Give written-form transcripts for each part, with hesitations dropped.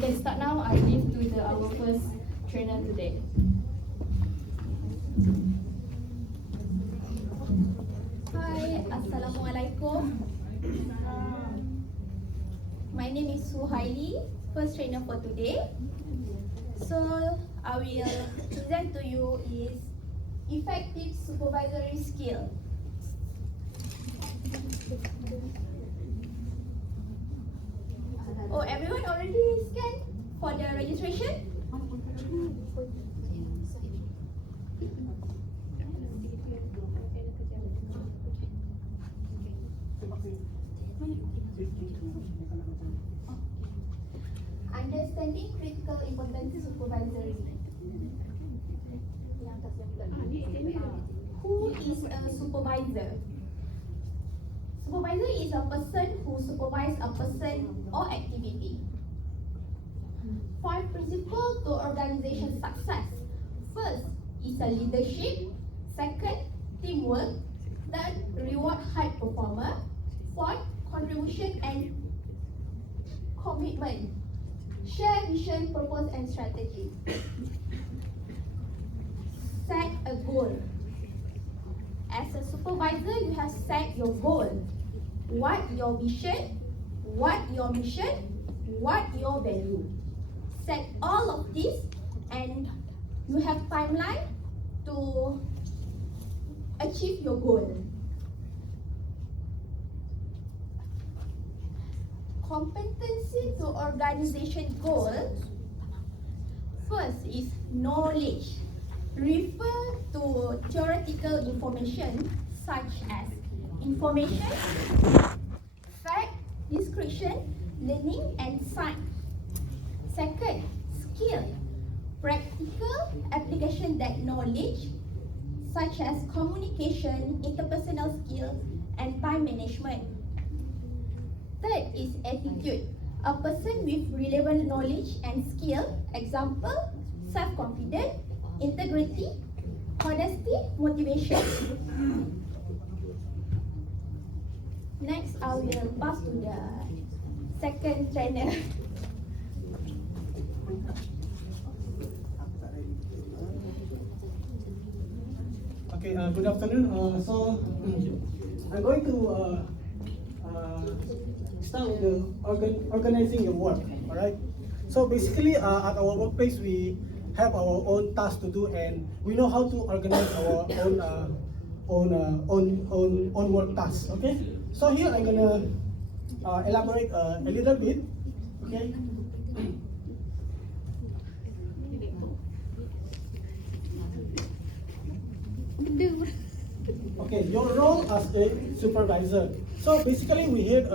we can start now. I leave to our first trainer today. Hi, Assalamualaikum. My name is Suhaili, first trainer for today. So I will present to you is effective supervisory skill. Oh, everyone already scanned for the registration? Understanding critical importance supervisory. Who is a supervisor? Supervisor is a person who supervises a person or activity. 5 principles to organization success. First is a leadership. Second, teamwork. Third, reward high performer. Fourth, contribution and commitment. Share vision, purpose and strategy. Set a goal. As a supervisor, you have set your goal. What your vision, what your mission, what your value. Set all of this and you have timeline to achieve your goal. Competency to organization goal. First is knowledge. Refer to theoretical information such as information, fact, description, learning and science. Second, skill. Practical application that knowledge such as communication, interpersonal skills and time management. Third is attitude. A person with relevant knowledge and skill, example, self-confidence, integrity, honesty, motivation. Next, I will pass to the second trainer. Okay, good afternoon. So I'm going to start with the organizing your work. All right. So basically, at our workplace, we have our own tasks to do, and we know how to organize our own work tasks. Okay. So here I'm gonna elaborate a little bit. Okay. Okay, your role as a supervisor. So basically, we heard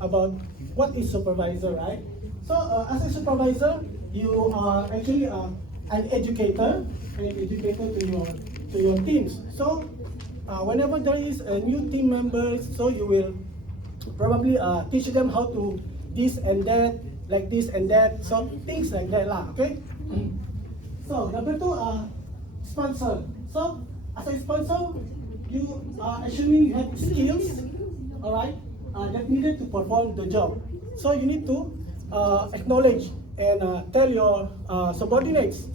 about what is supervisor, right? So as a supervisor, you are actually an educator to your teams. So whenever there is a new team members, so you will probably teach them how to this and that, like this and that, so things like that lah. Okay. So number two, sponsor. So as a sponsor, you are assuming you have skills, all right, that needed to perform the job. So you need to acknowledge and tell your subordinates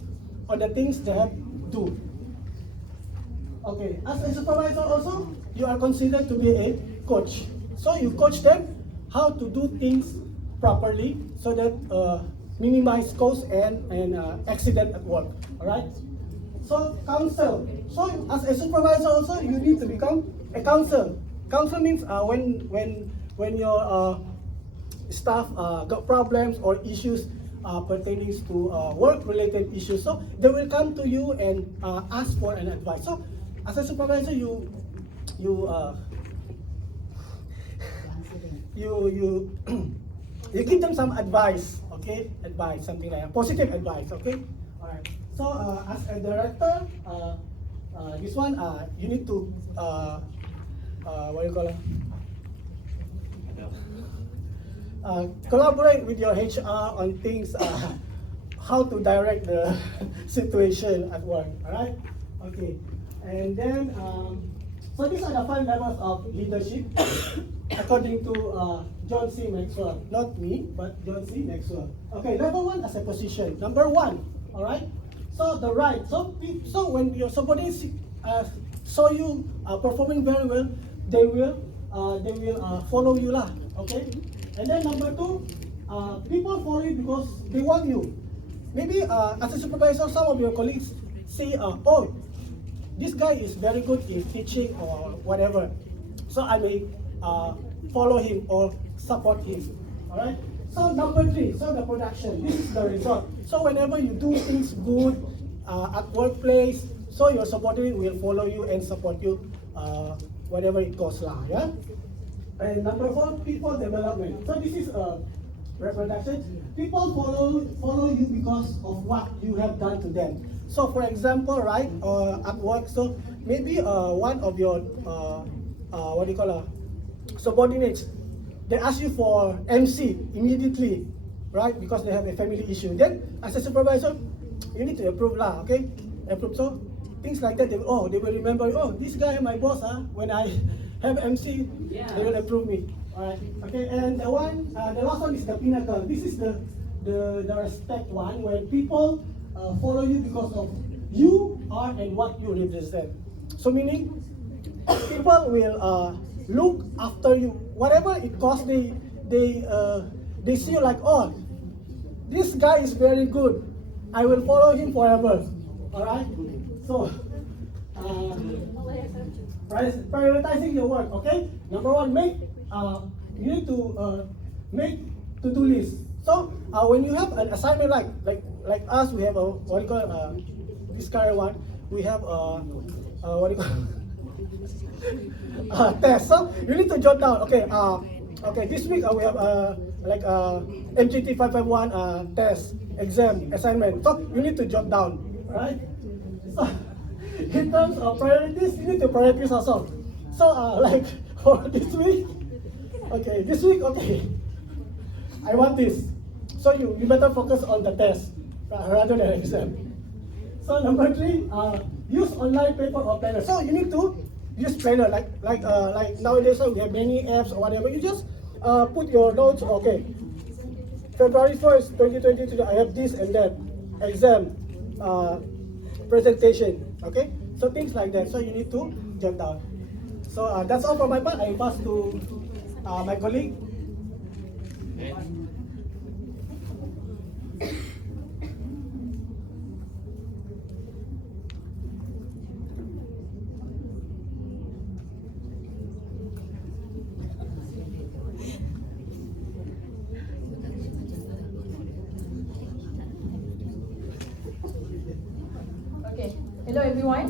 on the things they have to do. Okay, as a supervisor also, you are considered to be a coach. So you coach them how to do things properly so that minimize cost and accident at work. All right. So counsel. So as a supervisor also, you need to become a counsel. Counsel means when your staff got problems or issues pertaining to work-related issues, so they will come to you and ask for an advice. So as a supervisor, you give them some advice, okay? Advice, something like that. Positive advice, okay? All right. So as a director, this one you need to what do you call it? Collaborate with your HR on things, how to direct the situation at work. All right. Okay. And then, so these are the 5 levels of leadership. according to John C. Maxwell. Not me, but John C. Maxwell. Okay, number one as a position. Number one, all right? So the right. So when your subordinates saw you performing very well, they will follow you lah. Okay. And then number two, people follow you because they want you. Maybe as a supervisor, some of your colleagues say, oh, this guy is very good in teaching or whatever, so I may follow him or support him. All right. So number three, so the production. This is the result. So whenever you do things good at workplace, so your subordinate will follow you and support you, whatever it costs lah. Yeah. And number four, people development. So this is reproduction. People follow you because of what you have done to them. So for example, right, at work, so maybe one of your subordinates, they ask you for MC immediately, right? Because they have a family issue. Then as a supervisor, you need to approve lah, okay? Approve. So things like that, they will remember, oh, this guy, my boss, when I have MC, they will approve me. Alright. Okay, and the last one is the pinnacle. This is the respect one, when people follow you because of you are and what you represent. So meaning, people will look after you, whatever it costs. They see you like, oh, this guy is very good, I will follow him forever. Alright. So prioritizing your work. Okay. Number one, you need to make to-do list. So when you have an assignment like us, we have a this current one, we have test. So you need to jot down. Okay, this week we have MGT 551 test, exam, assignment. So you need to jot down, right? So in terms of priorities, you need to prioritize also. So like for this week, I want this. So you better focus on the test rather than exam. So number three, use online paper or planner. So you need to use planner like nowadays. So we have many apps or whatever. You just put your notes. Okay, February 1st, 2022. I have this and that exam, presentation. Okay, so things like that. So you need to jot down. So that's all from my part. I pass to my colleague. Hello everyone.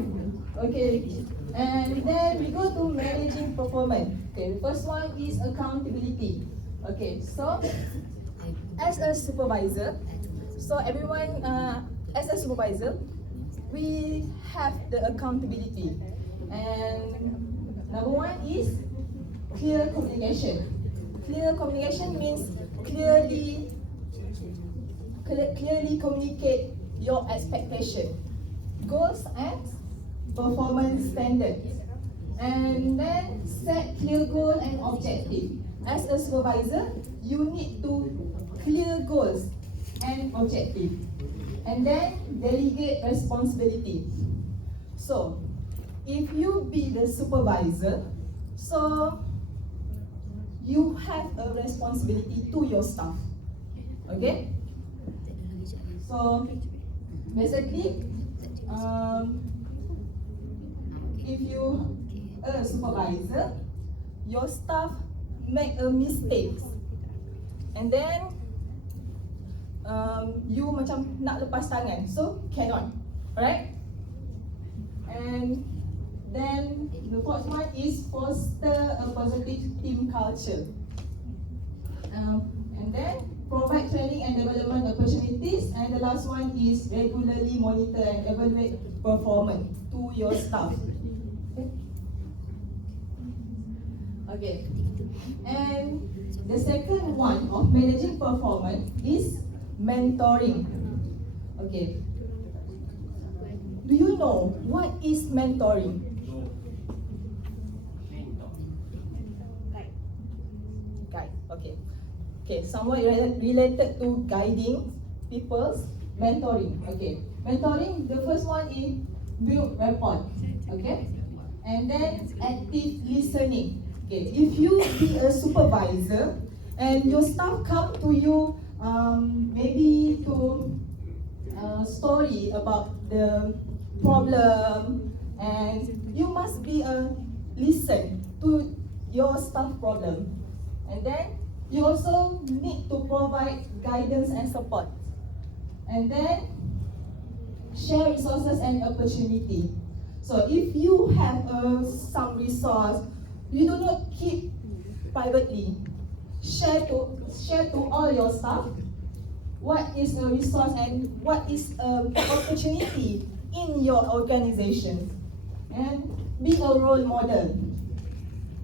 Okay, and then we go to managing performance. Okay, the first one is accountability. Okay, so as a supervisor, we have the accountability. And number one is clear communication. Clear communication means clearly communicate your expectation, goals and performance standards, and then set clear goal and objective. As a supervisor, you need to clear goals and objective, and then delegate responsibility. So if you be the supervisor, so you have a responsibility to your staff. Okay, so basically, if you are a supervisor, your staff make a mistake, and then you macam nak lepas tangan, so cannot, alright? And then the fourth one is foster a positive team culture, and then provide training and development opportunities, and the last one is regularly monitor and evaluate performance to your staff. Okay. And the second one of managing performance is mentoring. Okay. Do you know what is mentoring? Okay, somewhat related to guiding people's mentoring. Okay, mentoring, the first one is build rapport. Okay, and then active listening. Okay, if you be a supervisor and your staff come to you, maybe to story about the problem, and you must be a listen to your staff problem, and then you also need to provide guidance and support, and then share resources and opportunity. So if you have some resource, you do not keep privately. Share to all your staff what is a resource and what is an opportunity in your organization, and be a role model.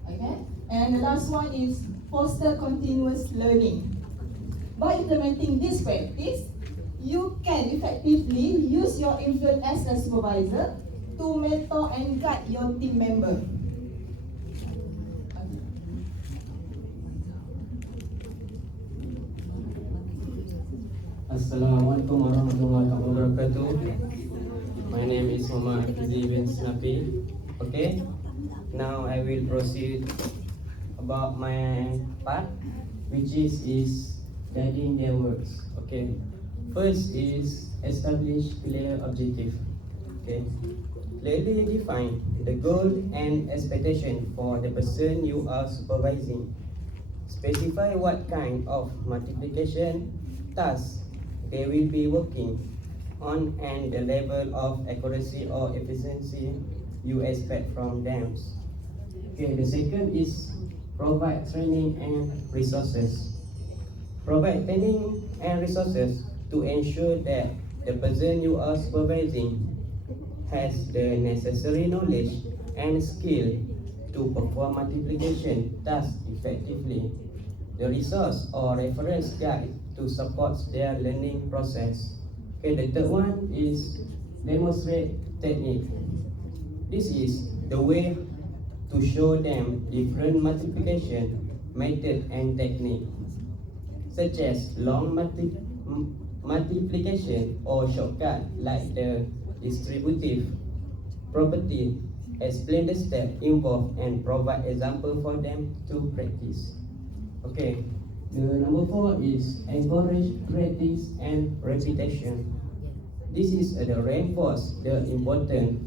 Okay, and the last one is foster continuous learning. By implementing this practice, you can effectively use your influence as a supervisor to mentor and guide your team member. Assalamualaikum warahmatullahi wabarakatuh. My name is Muhammad Fizi bin Snapi. Okay, now I will proceed about my part, which is guiding their works. Okay, first is establish clear objective. Okay, clearly define the goal and expectation for the person you are supervising. Specify what kind of multiplication task they will be working on and the level of accuracy or efficiency you expect from them. Okay, the second is provide training and resources. Provide training and resources to ensure that the person you are supervising has the necessary knowledge and skill to perform multiplication tasks effectively. The resource or reference guide to support their learning process. Okay, the third one is demonstrate technique. This is the way to show them different multiplication method and technique, such as long multiplication or shortcut like the distributive property. Explain the step involved and provide example for them to practice. Okay, the number 4 is encourage practice and repetition. This is to reinforce the importance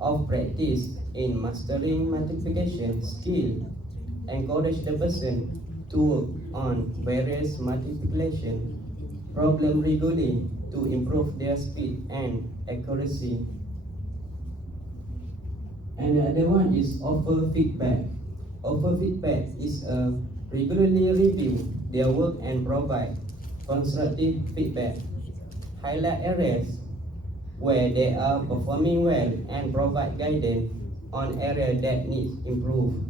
of practice in mastering multiplication skill. Encourage the person to work on various multiplication problem regularly to improve their speed and accuracy. And the other one is offer feedback. Offer feedback is a regularly review their work and provide constructive feedback. Highlight areas where they are performing well and provide guidance on areas that need improve.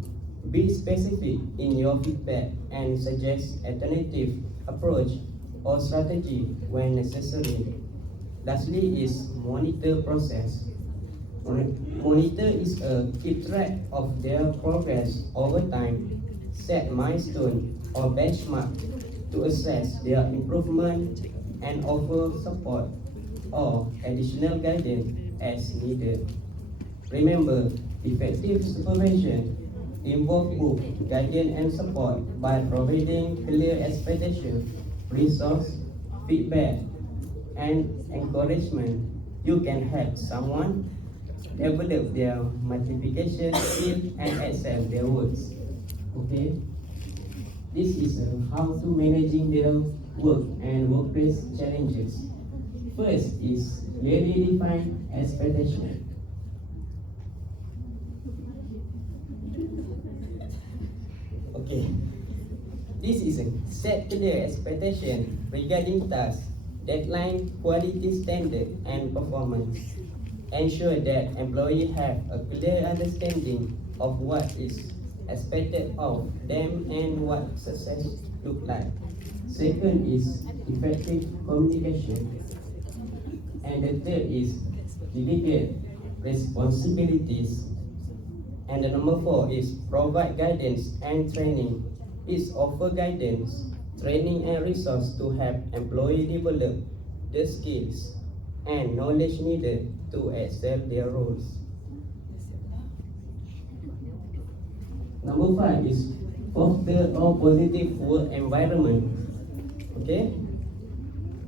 Be specific in your feedback and suggest alternative approach or strategy when necessary. Lastly is monitor process. Monitor is a keep track of their progress over time, set milestone or benchmark to assess their improvement and offer support or additional guidance as needed. Remember, effective supervision involves both guidance and support by providing clear expectation, resource, feedback, and encouragement. You can help someone develop their multiplication skill and excel their works. Okay, this is how to managing their work and workplace challenges. First is clearly define expectation. Okay, this is a set clear expectation regarding tasks, deadline, quality standard, and performance. Ensure that employees have a clear understanding of what is expected of them and what success look like. Second is effective communication. And the third is delegate responsibilities. And the number 4 is provide guidance and training. Is offer guidance training and resource to help employee develop the skills and knowledge needed to excel their roles. Number 5 is foster a positive work environment. Okay?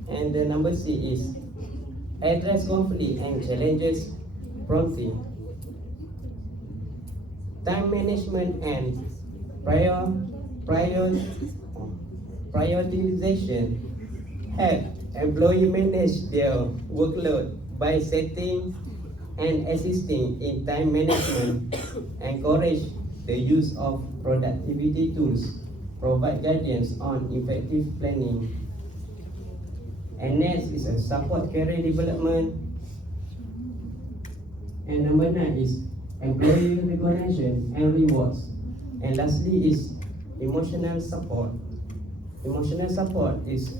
And the number 6 is address conflict and challenges promptly. Time management and prioritization help employees manage their workload by setting and assisting in time management, encourage the use of productivity tools, provide guidance on effective planning. And next is a support career development. And number 9 is employee recognition and rewards. And lastly is emotional support. Emotional support is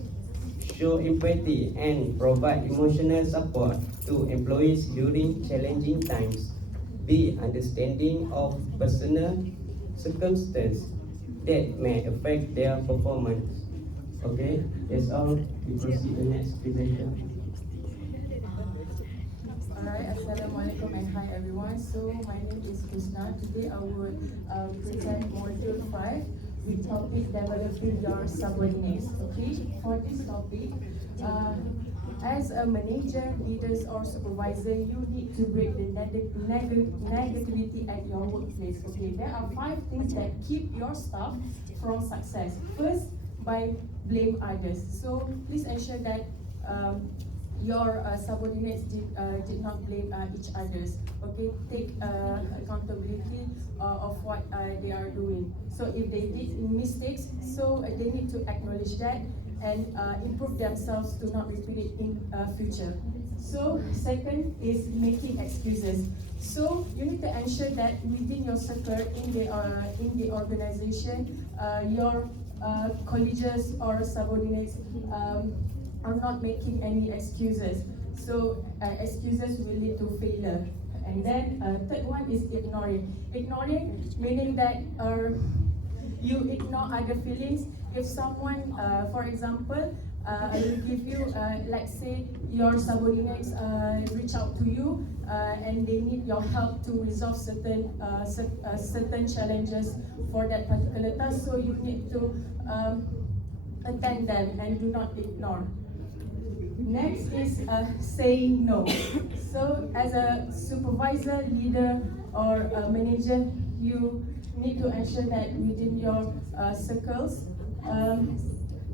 show empathy and provide emotional support to employees during challenging times. Be understanding of personal circumstances that may affect their performance. Okay, that's all. We proceed to the next presenter. Alright, Assalamualaikum and hi everyone. So my name is Husna. Today I will present module 5 with topic developing your subordinates. Okay, for this topic, as a manager, leaders or supervisor, you need to break the negativity at your workplace. Okay, there are 5 things that keep your staff from success. First, by blame others. So please ensure that your subordinates did not blame each others. Okay, take accountability of what they are doing. So if they did mistakes, so they need to acknowledge that and improve themselves to not repeat it in future. So second is making excuses. So you need to ensure that within your circle, in the organization, your colleagues or subordinates are not making any excuses. So excuses will lead to failure. And then third one is ignoring. Ignoring meaning that you ignore other feelings. If someone, for example, I will give you, let's say your subordinates reach out to you and they need your help to resolve certain challenges for that particular task. So you need to attend them and do not ignore. Next is saying no. So as a supervisor, leader or a manager, you need to ensure that within your circles,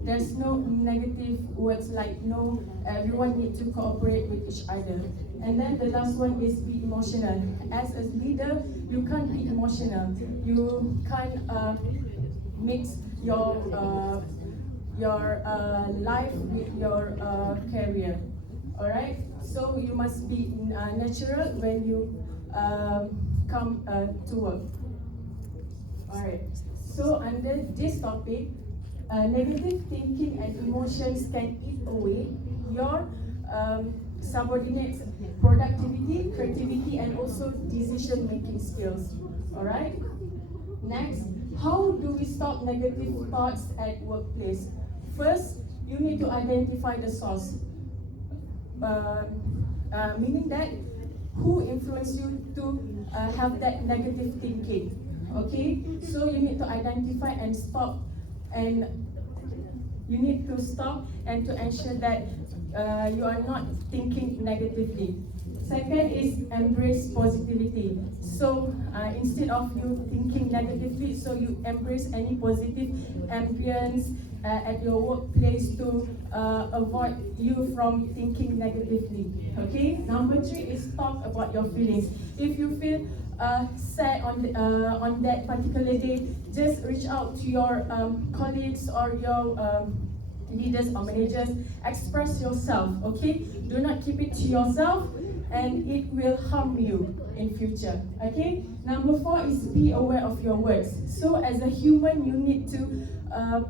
there's no negative words like no. Everyone needs to cooperate with each other. And then the last one is be emotional. As a leader, you can't be emotional. You can't mix your life with your career. All right. So you must be natural when you come to work. All right. So under this topic, negative thinking and emotions can eat away your subordinates' productivity, creativity, and also decision-making skills. All right. Next, how do we stop negative thoughts at workplace? First, you need to identify the source, meaning that who influenced you to have that negative thinking. Okay, so you need to identify and stop, and you need to stop and to ensure that you are not thinking negatively. Second is embrace positivity. So instead of you thinking negatively, so you embrace any positive ambience at your workplace to avoid you from thinking negatively. Okay. Number 3 is talk about your feelings. If you feel sad on that particular day, just reach out to your colleagues or your leaders or managers. Express yourself. Okay. Do not keep it to yourself, and it will harm you in future. Okay. Number 4 is be aware of your words. So as a human, you need to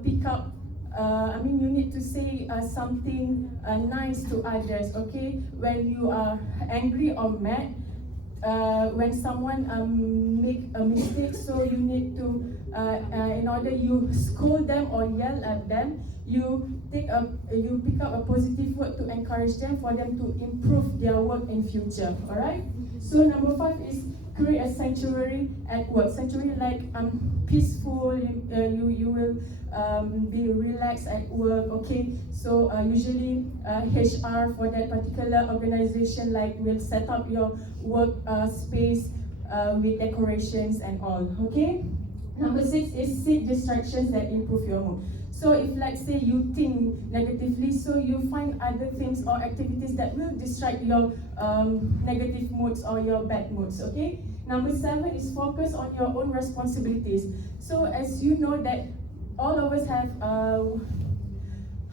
pick up. You need to say something nice to others. Okay. When you are angry or mad, when someone make a mistake, so you need to, in order you scold them or yell at them, you pick up a positive word to encourage them for them to improve their work in future. All right. So number 5 is create a sanctuary at work. Sanctuary like peaceful. You will be relaxed at work. Okay. So usually HR for that particular organization like will set up your work space with decorations and all. Okay. Number 6 is seek distractions that improve your mood. So if let's say you think negatively, so you find other things or activities that will distract your negative moods or your bad moods, okay? Number 7 is focus on your own responsibilities. So as you know that all of us have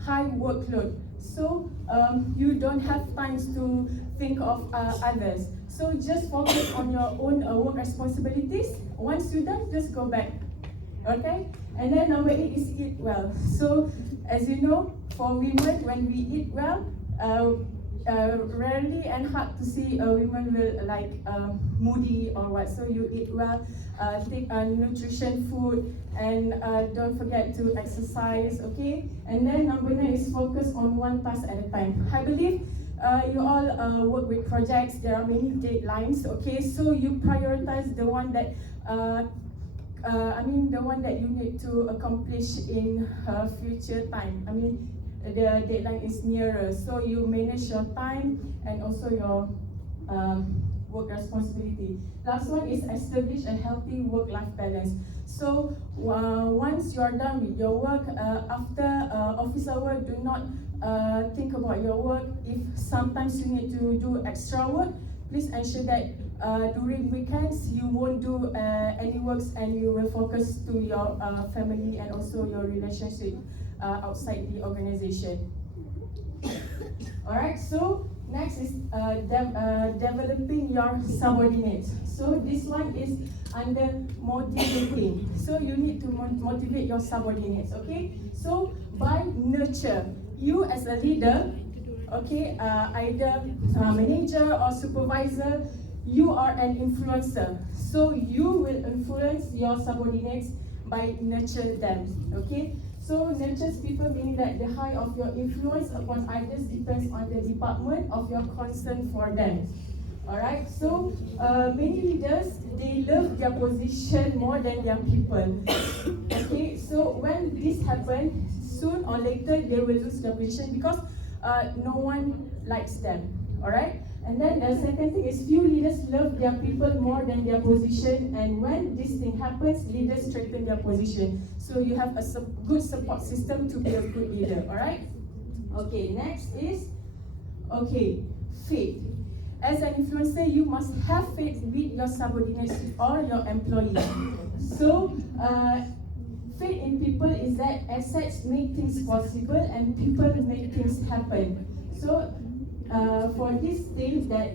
high workload. So you don't have time to think of others. So just focus on your own work responsibilities. Once you're done, just go back. Okay? And then number 8 is eat well. So as you know, for women, when we eat well, rarely and hard to see a woman will like moody or what. So you eat well, take nutrition food, and don't forget to exercise. Okay. And then number 9 is focus on one task at a time. I believe you all work with projects. There are many deadlines. Okay. So you prioritize the one that. The one that you need to accomplish in future time. The deadline is nearer, so you manage your time and also your work responsibility. Last one is establish a healthy work-life balance. So once you are done with your work, after office hour, do not think about your work. If sometimes you need to do extra work, please ensure that during weekends you won't do any works and you will focus to your family and also your relationship outside the organization. Alright, so next is developing your subordinates. So this one is under motivating. So you need to motivate your subordinates, okay? So by nurture, you as a leader, okay, either manager or supervisor, you are an influencer. So you will influence your subordinates by nurture them, okay? So nurtures people meaning that the height of your influence upon others depends on the department of your concern for them. Alright, so many leaders, they love their position more than their people. Okay, so when this happens, soon or later they will lose their position because no one likes them. Alright? And then the second thing is few leaders love their people more than their position, and when this thing happens, leaders strengthen their position. So you have a good support system to be a good leader, alright? Okay, next is, faith. As an influencer, you must have faith with your subordinates or your employees. So, faith in people is that assets make things possible and people make things happen. So, for this thing that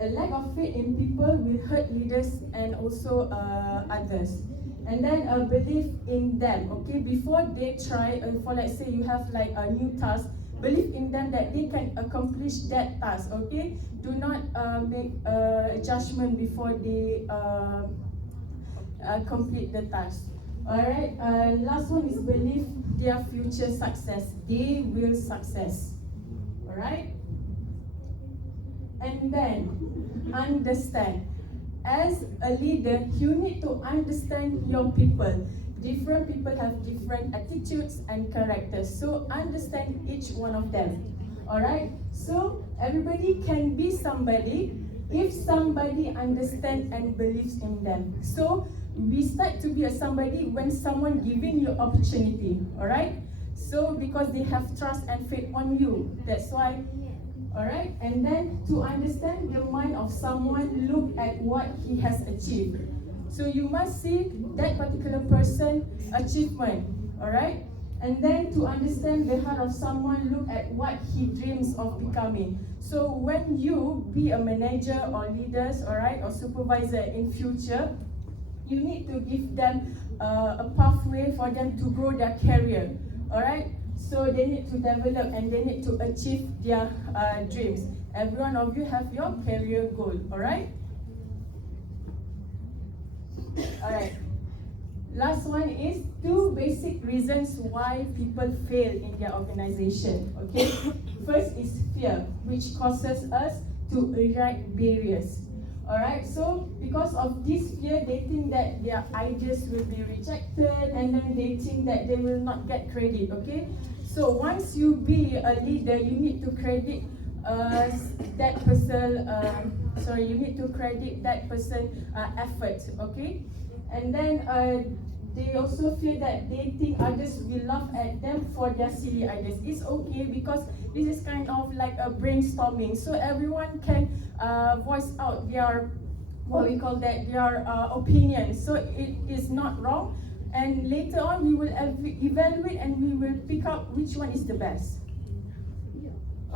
a lack of faith in people will hurt leaders and also others. And then believe in them, okay? Before they try, for let's say you have like a new task, believe in them that they can accomplish that task, okay? Do not make a judgment before they complete the task. Alright, last one is believe their future success. They will success. Alright? And then, understand. As a leader, you need to understand your people. Different people have different attitudes and characters. So, understand each one of them. Alright? So, everybody can be somebody if somebody understands and believes in them. So, we start to be a somebody when someone giving you opportunity. Alright? So, because they have trust and faith on you. That's why. Alright? And then to understand the mind of someone, look at what he has achieved. So you must see that particular person achievement. Alright? And then to understand the heart of someone, look at what he dreams of becoming. So when you be a manager or leaders, alright, or supervisor in future, you need to give them a pathway for them to grow their career. Alright? So they need to develop and they need to achieve their dreams. Every one of you have your career goal, alright? Alright. Last one is 2 basic reasons why people fail in their organization. Okay? First is fear, which causes us to erect barriers. Alright, so because of this fear, they think that their ideas will be rejected and then they think that they will not get credit, okay? So once you be a leader, you need to credit that person, you need to credit that person effort, okay? And then they also feel that they think others will laugh at them for their silly ideas. It's okay because this is kind of like a brainstorming, so everyone can voice out their, what we call that, their opinion. So it is not wrong, and later on we will evaluate and we will pick up which one is the best.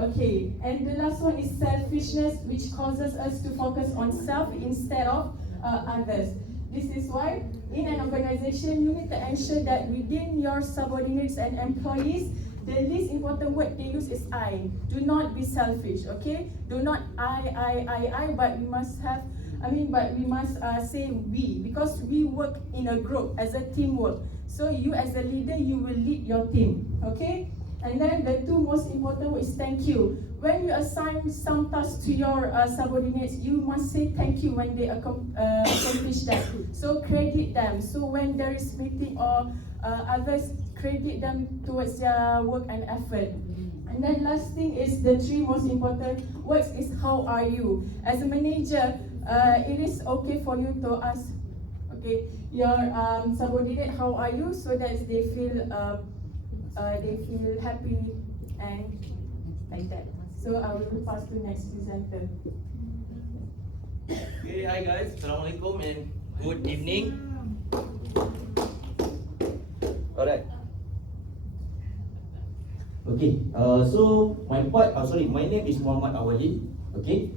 Okay, and the last one is selfishness, which causes us to focus on self instead of others. This is why in an organization you need to ensure that within your subordinates and employees, the least important word they use is I. Do not be selfish, okay? Do not I, but we must have, but we must say we, because we work in a group as a teamwork. So you as a leader, you will lead your team, okay? And then the 2 most important words is thank you. When you assign some tasks to your subordinates, you must say thank you when they accomplish that. So credit them. So when there is meeting or others, credit them towards their work and effort. And then last thing is the 3 most important words is how are you? As a manager, it is okay for you to ask, okay, your subordinate how are you, so that they feel happy and like that. So I will pass to next presenter. Okay, hi guys, Assalamualaikum and good evening. Alright. Okay, so my name is Muhammad Awali. Okay,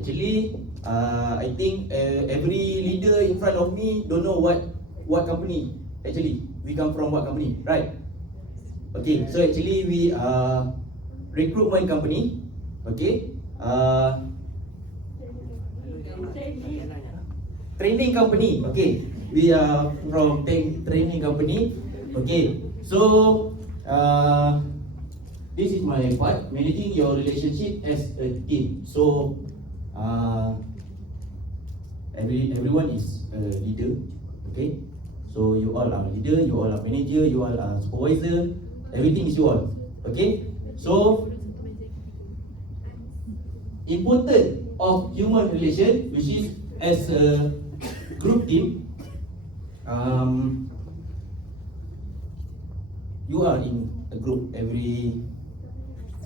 actually, I think every leader in front of me don't know what company actually we come from, what company, right? Okay, so actually we are recruitment company. Okay, training company. Okay, we are from training company. Okay, so this is my part, managing your relationship as a team. So everyone is a leader. Okay, so you all are leader, you all are manager, you all are supervisor. Everything is you all. Okay, so important of human relation, which is as a group team, you are in a group.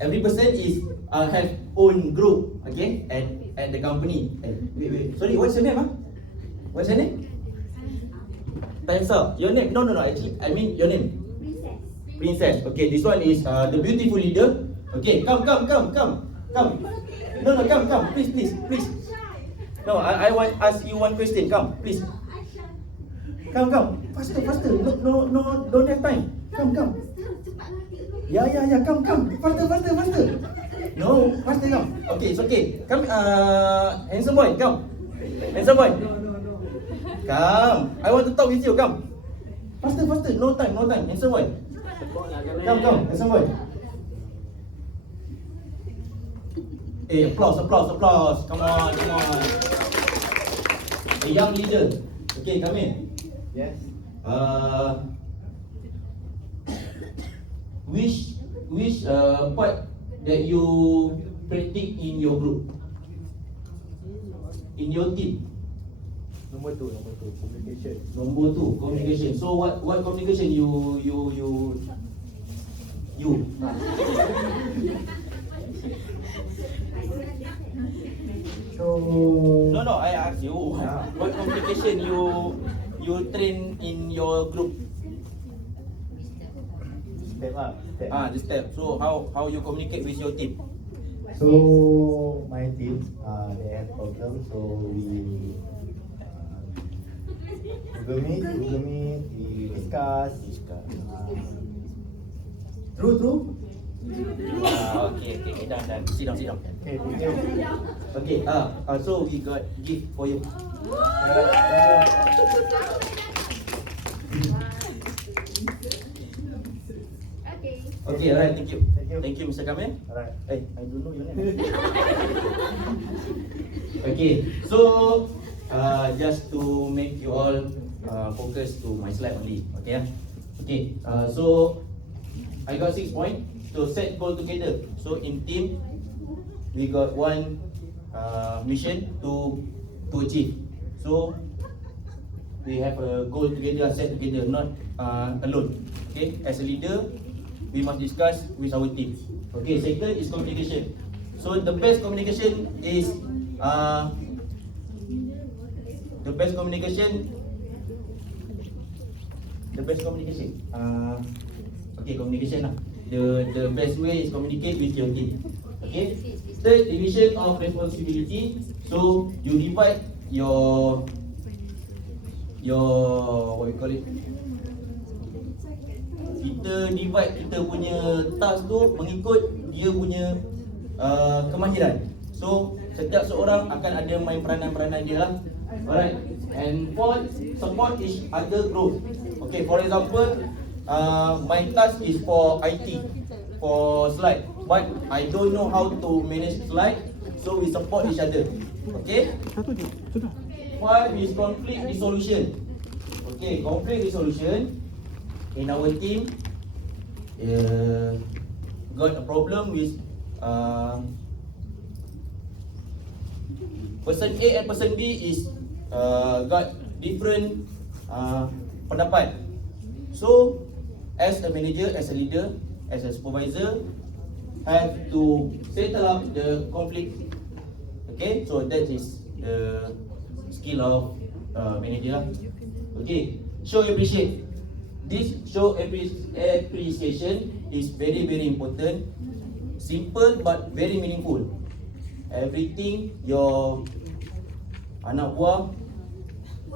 Every person is have own group. Okay, at the company. Wait. Sorry, what's your name? What's your name? Tansa. Your name? No. Actually, I mean your name. Princess. Okay, this one is the beautiful leader. Okay, come. No, come. Please. No, I want ask you one question. Come, please. Come. Faster. No, don't have time. Come. Yeah. Come. Faster. No, faster come. Okay, it's okay. Come, handsome boy, come. Handsome boy. Come. I want to talk with you. Come. Faster. No time. Handsome boy. Come, handsome boy. Hey, applause. Come on. A young leader. Okay, come in. Yes. Which part that you practice in your group, in your team? Number two, communication. Number 2, communication. So what communication you? So No, I ask you. What communication you train in your group? step. The step. So how you communicate with your team? So my team, they have problems. So we Google Meet, we discuss. True? Okay, done. Sit down. Okay, thank you. Okay, so we got gift for you. Okay. Okay, alright, thank you. Thank you. Mr. Kamil. Alright. Hey, I don't know your name. Okay, so just to make you all focus to my slide only. Okay, so I got 6 points. So set goal together. So in team, we got one mission to achieve. So we have a goal together, set together, not alone. Okay, as a leader, we must discuss with our team. Okay, second is communication. So the best communication is communication lah. The best way is communicate with your team. Okay. Third, division of responsibility. So you divide your what we call it. Kita divide kita punya task tu mengikut dia punya kemahiran. So setiap seorang akan ada main peranan-peranan dia lah. Alright. And fourth, support each other growth. Okay, for example, my task is for IT, for slide, but I don't know how to manage slide, so we support each other. Okay. Five is conflict resolution. Okay, conflict resolution in our team. Got a problem with person A and person B is got different pendapat. So as a manager, as a leader, as a supervisor, have to settle up the conflict. Okay, so that is the skill of manager. Okay, show appreciate. This show appreciation is very important. Simple but very meaningful. Everything your anak buah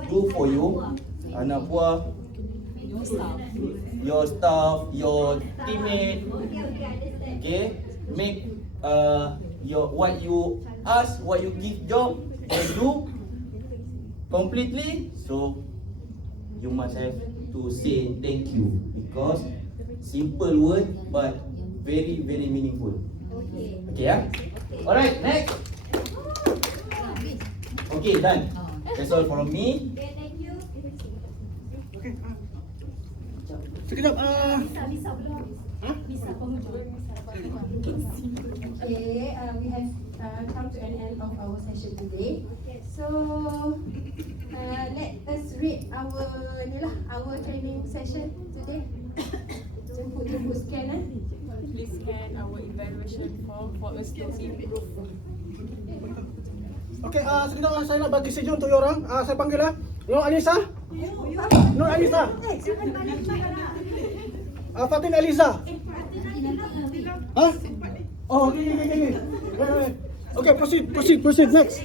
do for you, anak buah, your staff, your teammate, okay, make your what you ask, what you give job, they do completely. So you must have to say thank you, because simple word but very meaningful. Okay, alright, next. Okay, done. That's all from me. Sekejap. Okay, we have come to an end of our session today. So let us read our training session today. Jemput scan. Please scan our evaluation form for us to improve. Okay, sekejap saya nak bagi sejuk untuk orang. Saya panggil Nur Alisa. Fatin Eliza. Oh, okay. Wait. Okay, proceed next.